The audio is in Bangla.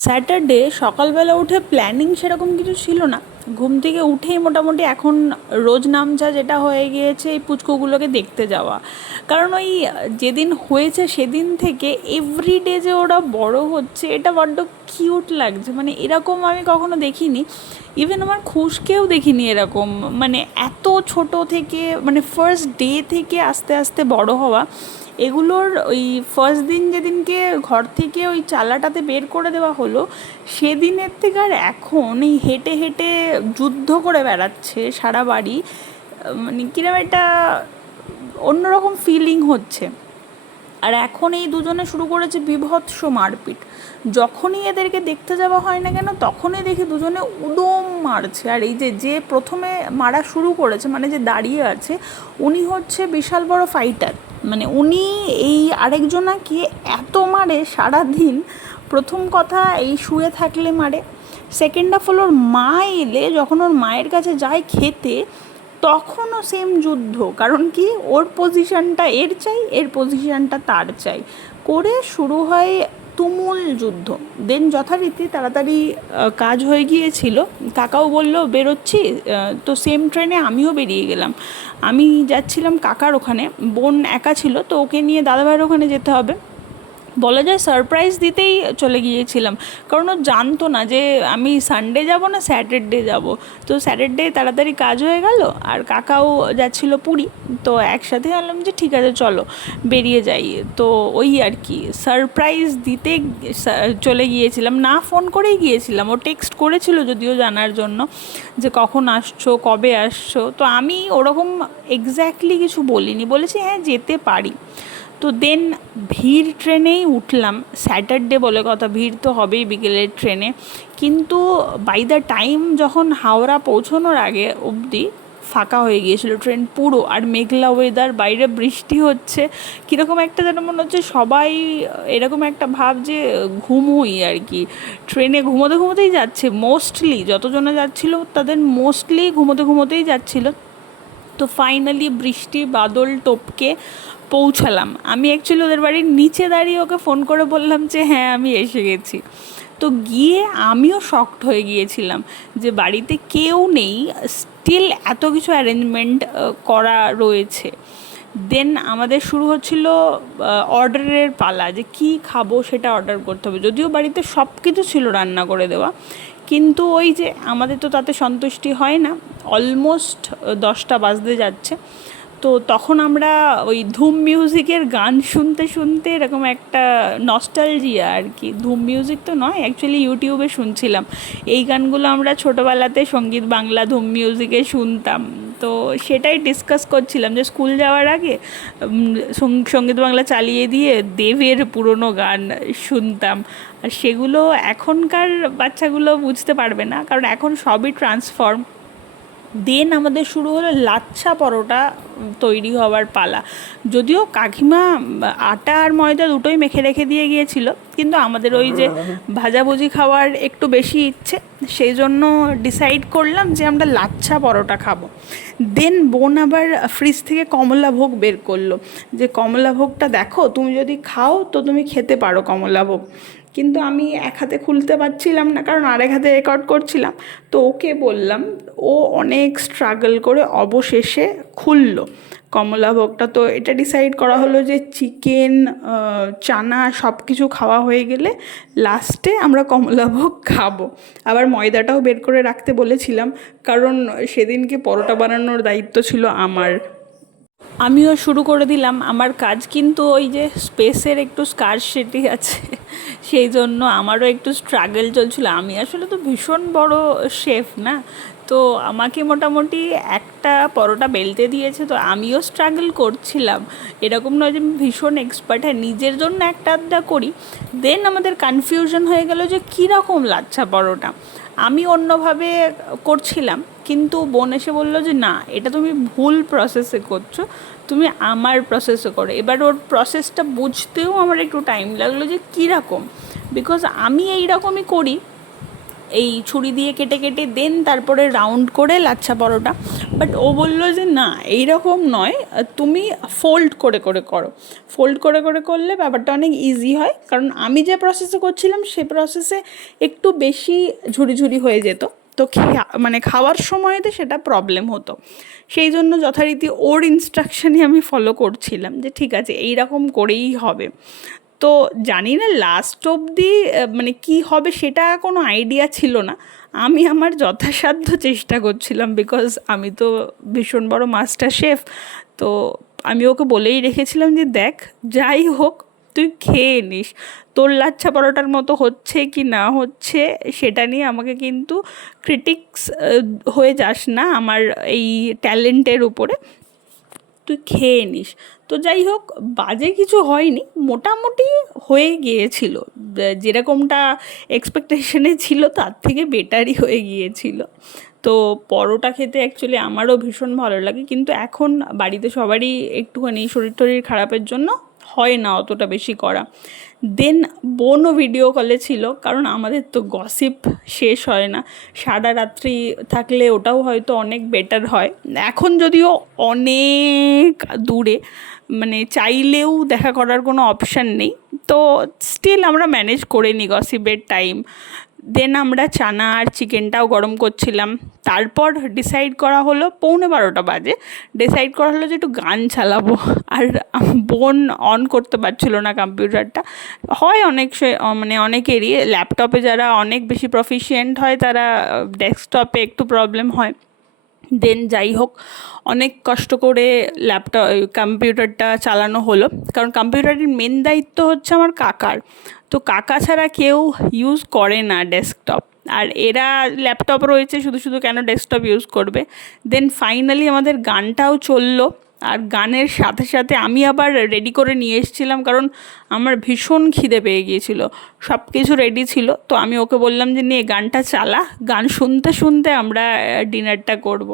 স্যাটারডে সকালবেলা উঠে প্ল্যানিং সেরকম কিছু ছিল না। ঘুম থেকে উঠেই মোটামুটি এখন রোজ নামচা যেটা হয়ে গিয়েছে এই পুচকুগুলোকে দেখতে যাওয়া। কারণ ওই যেদিন হয়েছে সেদিন থেকে এভরিডে যে ওরা বড় হচ্ছে এটা বড্ড কিউট লাগছে। মানে এরকম আমি কখনো দেখিনি। ইভেন আমার খুশকেও দেখিনি এরকম। মানে এত ছোট থেকে মানে ফার্স্ট ডে থেকে আস্তে আস্তে বড় হওয়া, এগুলোর ওই ফার্স্ট দিন যেদিনকে ঘর থেকে ওই চালাটাতে বের করে দেওয়া হলো, সেদিনের থেকে আর এখন এই হেঁটে হেঁটে যুদ্ধ করে বেড়াচ্ছে সারা বাড়ি। মানে কিরম একটা অন্যরকম ফিলিং হচ্ছে। আর এখন এই দুজনে শুরু করেছে বীভৎস মারপিট। যখনই এদেরকে দেখতে যাওয়া হয় না কেন তখনই দেখি দুজনে উদম মারছে। আর এই যে যে প্রথমে মারা শুরু করেছে, মানে যে দাঁড়িয়ে আছে, উনি হচ্ছে বিশাল বড় ফাইটার। মানে উনি এই আরেকজনাকে এত মারে সারাদিন। প্রথম কথা এই শুয়ে থাকলে মারে। সেকেন্ড অফ অল ওর মা এলে যখন ওর মায়ের কাছে যায় খেতে, তখনও সেম যুদ্ধ। কারণ কি, ওর পজিশনটা এর চাই, এর পজিশনটা তার চাই, করে শুরু হয় তুমুল যুদ্ধ। দেন যথারীতি তাড়াতাড়ি কাজ হয়ে গিয়েছিল। কাকাও বলল বেরোচ্ছি, তো সেম ট্রেনে আমিও বেরিয়ে গেলাম। আমি যাচ্ছিলাম কাকার ওখানে, বোন একা ছিল তো ওকে নিয়ে দাদাভাইয়ের ওখানে যেতে হবে। বলা যায় সারপ্রাইজ দিতেই চলে গিয়েছিলাম। কারণ ও জানতো না যে আমি সানডে যাব না স্যাটারডে যাব। তো স্যাটারডে তাড়াতাড়ি কাজ হয়ে গেল, আর কাকাও যাচ্ছিল পুরী। তো একসাথে বললাম যে ঠিক আছে চলো বেরিয়ে যাই। তো ওই আর কি সারপ্রাইজ দিতে চলে গিয়েছিলাম। না ফোন করেই গিয়েছিলাম, ও টেক্সট করেছিল যদিও জানার জন্য যে কখন আসছো, কবে আসছো। তো আমি ওরকম এক্স্যাক্টলি কিছু বলিনি, বলেছি হ্যাঁ যেতে পারি। তো দেন ভিড় ট্রেনেই উঠলাম। স্যাটারডে বলে কথা, ভিড় তো হবেই বিকেলের ট্রেনে। কিন্তু বাই দ্য টাইম যখন হাওড়া পৌঁছানোর আগে অবধি ফাঁকা হয়ে গিয়েছিল ট্রেন পুরো। আর মেঘলা ওয়েদার, বাইরে বৃষ্টি হচ্ছে। কীরকম একটা যেন মনে হচ্ছে সবাই এরকম একটা ভাব যে ঘুমোই আর কি। ট্রেনে ঘুমোতে ঘুমোতেই যাচ্ছে মোস্টলি, যতজনে যাচ্ছিল তাদের মোস্টলি ঘুমোতে ঘুমোতেই যাচ্ছিল। তো ফাইনালি বৃষ্টি বাদল টপকে পৌঁছালাম। আমি অ্যাকচুয়ালি ওদের বাড়ির নিচে দাঁড়িয়ে ওকে ফোন করে বললাম যে হ্যাঁ আমি এসে গেছি। তো গিয়ে আমিও শকড হয়ে গিয়েছিলাম যে বাড়িতে কেউ নেই, স্টিল এত কিছু অ্যারেঞ্জমেন্ট করা রয়েছে। দেন আমাদের শুরু হচ্ছিল অর্ডারের পালা, যে কী খাবো সেটা অর্ডার করতে হবে। যদিও বাড়িতে সব কিছু ছিল রান্না করে দেওয়া, কিন্তু ওই যে আমাদের তো তাতে সন্তুষ্টি হয় না। অলমোস্ট 10টা বাজতে যাচ্ছে। তো তখন আমরা ওই ধুম মিউজিকের গান শুনতে শুনতে এরকম একটা নস্টালজিয়া আর কি। ধুম মিউজিক তো নয়, অ্যাকচুয়ালি ইউটিউবে শুনছিলাম এই গানগুলো। আমরা ছোটোবেলাতে সঙ্গীত বাংলা ধুম মিউজিকে শুনতাম। তো সেটাই ডিসকাস করছিলাম যে স্কুল যাওয়ার আগে সঙ্গীত বাংলা চালিয়ে দিয়ে দেবের পুরনো গান শুনতাম। আর সেগুলো এখনকার বাচ্চাগুলো বুঝতে পারবে না, কারণ এখন সবই ট্রান্সফর্ম। দেন আমাদের শুরু হলো লাচ্ছা পরোটা তৈরি হওয়ার পালা। যদিও কাকিমা আটা আর ময়দা দুটোই মেখে রেখে দিয়ে গিয়েছিল, কিন্তু আমাদের ওই যে ভাজাভুজি খাওয়ার একটু বেশি ইচ্ছে, সেই জন্য ডিসাইড করলাম যে আমরা লাচ্ছা পরোটা খাবো। দেন বোন আবার ফ্রিজ থেকে কমলাভোগ বের করলো, যে কমলাভোগটা দেখো, তুমি যদি খাও তো তুমি খেতে পারো কমলাভোগ। কিন্তু আমি এক হাতে খুলতে পারছিলাম না, কারণ আরেক হাতে রেকর্ড করছিলাম। তো ওকে বললাম, ও অনেক স্ট্রাগল করে অবশেষে খুললো কমলাভোগটা। তো এটা ডিসাইড করা হলো যে চিকেন, চানা সব কিছু খাওয়া হয়ে গেলে লাস্টে আমরা কমলাভোগ খাবো। আবার ময়দাটাও বের করে রাখতে বলেছিলাম, কারণ সেদিনকে পরোটা বানানোর দায়িত্ব ছিল আমার। আমিও শুরু করে দিলাম আমার কাজ, কিন্তু ওই যে স্পেসের একটু স্কারসিটি আছে, সেই জন্য আমারও একটু স্ট্রাগল চলছিল। আমি আসলে তো ভীষণ বড় শেফ না, তো আমাকে মোটামুটি একটা পরোটা বেলতে দিয়েছে, তো আমিও স্ট্রাগল করছিলাম। এরকম নয় যে আমি ভীষণ এক্সপার্ট, হ্যাঁ নিজের জন্য একটা আধটা করি। দেন আমাদের কনফিউশন হয়ে গেল যে কীরকম লাচ্ছা পরোটা। আমি অন্যভাবে করছিলাম, কিন্তু বোন এসে বললো যে না, এটা তুমি ভুল প্রসেসে করছো, তুমি আমার প্রসেসে করো। এবার ওর প্রসেসটা বুঝতেও আমার একটু টাইম লাগলো যে কীরকম, বিকজ আমি এই রকমই করি। এই ছুরি দিয়ে কেটে কেটে দেন তারপরে রাউন্ড করে লাচ্ছা পরোটা। বাট ও বললো যে না, এইরকম নয়, তুমি ফোল্ড করে করে করো, ফোল্ড করে করে করলে ব্যাপারটা অনেক ইজি হয়। কারণ আমি যে প্রসেসে করছিলাম সে প্রসেসে একটু বেশি ঝুরি ঝুরি হয়ে যেত, তো মানে খাওয়ার সময়তে সেটা প্রবলেম হতো। সেই জন্য যথারীতি ওর ইনস্ট্রাকশানই আমি ফলো করছিলাম যে ঠিক আছে এই রকম করেই হবে। তো জানি না লাস্ট অবধি মানে কী হবে সেটা কোনো আইডিয়া ছিল না। আমি আমার যথাসাধ্য চেষ্টা করছিলাম, বিকজ আমি তো ভীষণ বড় মাস্টার শেফ। তো আমি ওকে বলেই রেখেছিলাম যে দেখ যাই হোক তুই খেয়ে নিস, তোর লাচ্ছা পরোটার মতো হচ্ছে কি না হচ্ছে সেটা নিয়ে আমাকে কিন্তু ক্রিটিক্স হয়ে যাস না আমার এই ট্যালেন্টের উপরে, তুই খেয়ে নিস। তো যাই হোক বাজে কিছু হয়নি, মোটামুটি হয়ে গিয়েছিল, যেরকমটা এক্সপেকটেশনে ছিল তার থেকে বেটারই হয়ে গিয়েছিল। তো পরোটা খেতে অ্যাকচুয়ালি আমারও ভীষণ ভালো লাগে, কিন্তু এখন বাড়িতে সবারই একটুখানি শরীর টরীর খারাপের জন্য হয় না অতটা বেশি করা। দেন বোনও ভিডিও কলে ছিল, কারণ আমাদের তো গসিপ শেষ হয় না, সারা রাত্রি থাকলে ওটাও হয়তো অনেক বেটার হয়। এখন যদিও অনেক দূরে, মানে চাইলেও দেখা করার কোনো অপশান নেই, তো স্টিল আমরা ম্যানেজ করে নিই গসিপের টাইম। দেন আমরা চানা আর চিকেনটাও গরম করছিলাম, তারপর ডিসাইড করা হলো 11:15 বাজে, ডিসাইড করা হলো যে একটু গান চালাবো। আর বোন অন করতে পারছিল না কম্পিউটারটা। হয় অনেক মানে অনেকেরই ল্যাপটপে যারা অনেক বেশি প্রফিশিয়েন্ট হয় তারা ডেস্কটপে একটু প্রবলেম হয়। দেন যাই হোক অনেক কষ্ট করে কম্পিউটারটা চালানো হলো, কারণ কম্পিউটারের মেন দায়িত্ব হচ্ছে আমার কাকার। তো কাকা ছাড়া কেউ ইউজ করে না ডেস্কটপ, আর এরা ল্যাপটপ রয়েছে শুধু শুধু কেন ডেস্কটপ ইউজ করবে। দেন ফাইনালি আমাদের গানটাও চললো, আর গানের সাথে সাথে আমি আবার রেডি করে নিয়ে এসেছিলাম, কারণ আমার ভীষণ খিদে পেয়ে গিয়েছিলো। সব কিছু রেডি ছিল, তো আমি ওকে বললাম যে নিয়ে গানটা চালা, গান শুনতে শুনতে আমরা ডিনারটা করব।